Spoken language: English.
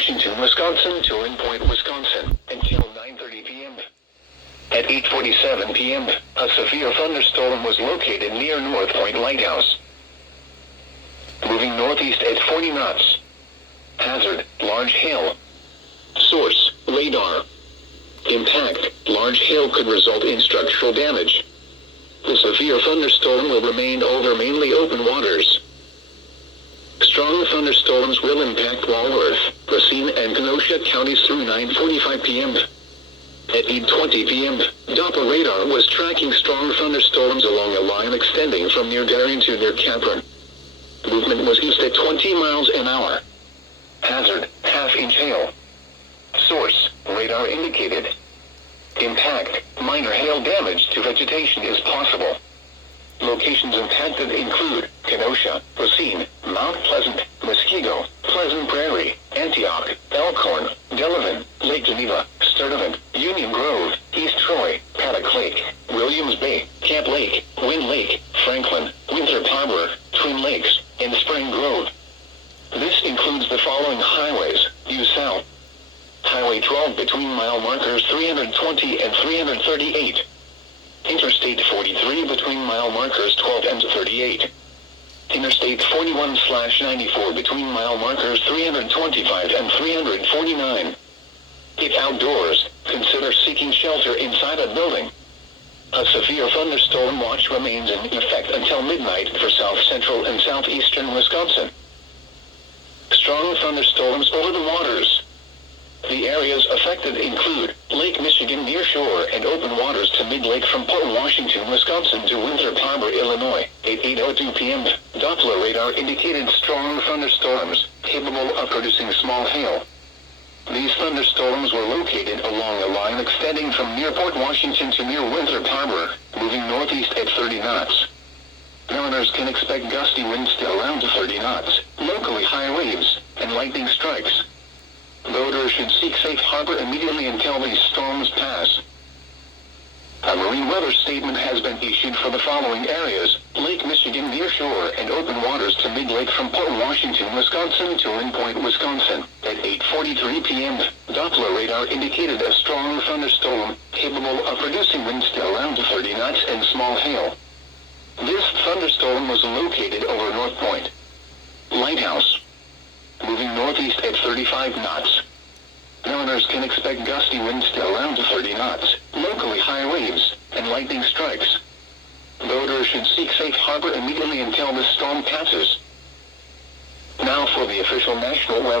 Washington, Wisconsin to Lynn Point, Wisconsin, until 9:30 p.m. At 8:47 p.m., a severe thunderstorm was located near North Point Lighthouse. Moving northeast at 40 knots. Hazard, large hail. Source, radar. Impact, large hail could result in structural damage. The severe thunderstorm will remain over mainly open waters. Strong thunderstorms will impact Walworth, Racine, and Kenosha counties through 9:45 p.m. At 8:20 p.m., Doppler radar was tracking strong thunderstorms along a line extending from near Darien to near Capron. Movement was east at 20 miles an hour. Hazard, half-inch hail. Source, radar indicated. Impact, minor hail damage to vegetation is possible. Locations impacted include Kenosha, Racine, Mount Pleasant, Muskego, Pleasant Prairie, Antioch, Elkhorn, Delavan, Lake Geneva, Sturtevant, Union Grove, East Troy, Paddock Lake, Williams Bay, Camp Lake, Wind Lake, Franklin, Winthrop Harbor, Twin Lakes, and Spring Grove. This includes the following highways: due south. Highway 12 between mile markers 320 and 338. Interstate 43 between mile markers 12 and 38. Interstate 41/94 between mile markers 325 and 349. If outdoors, consider seeking shelter inside a building. A severe thunderstorm watch remains in effect until midnight for south central and southeastern Wisconsin. Strong thunderstorms over the waters. The areas affected include Lake Michigan near shore and open waters to mid-lake from Portland, Washington, Wisconsin to Winthrop Harbor, Illinois. At 8:02 p.m., Doppler radar indicated strong thunderstorms, capable of producing small hail. These thunderstorms were located along a line extending from near Port Washington to near Winthrop Harbor, moving northeast at 30 knots. Mariners can expect gusty winds to around 30 knots, locally high waves, and lightning strikes. Boaters should seek safe harbor immediately until these storms pass. A marine weather statement has been issued for the following areas: Lake Michigan near shore and open waters to mid-lake from Port Washington, Wisconsin to Lynn Point, Wisconsin. At 8:43 p.m., Doppler radar indicated a strong thunderstorm, capable of producing winds to around 30 knots and small hail. This thunderstorm was located over North Point Lighthouse. Moving northeast at 35 knots. Mariners can expect gusty winds to around 30 knots, locally high waves, and lightning strikes. Boaters should seek safe harbor immediately until this storm passes. Now for the official National Weather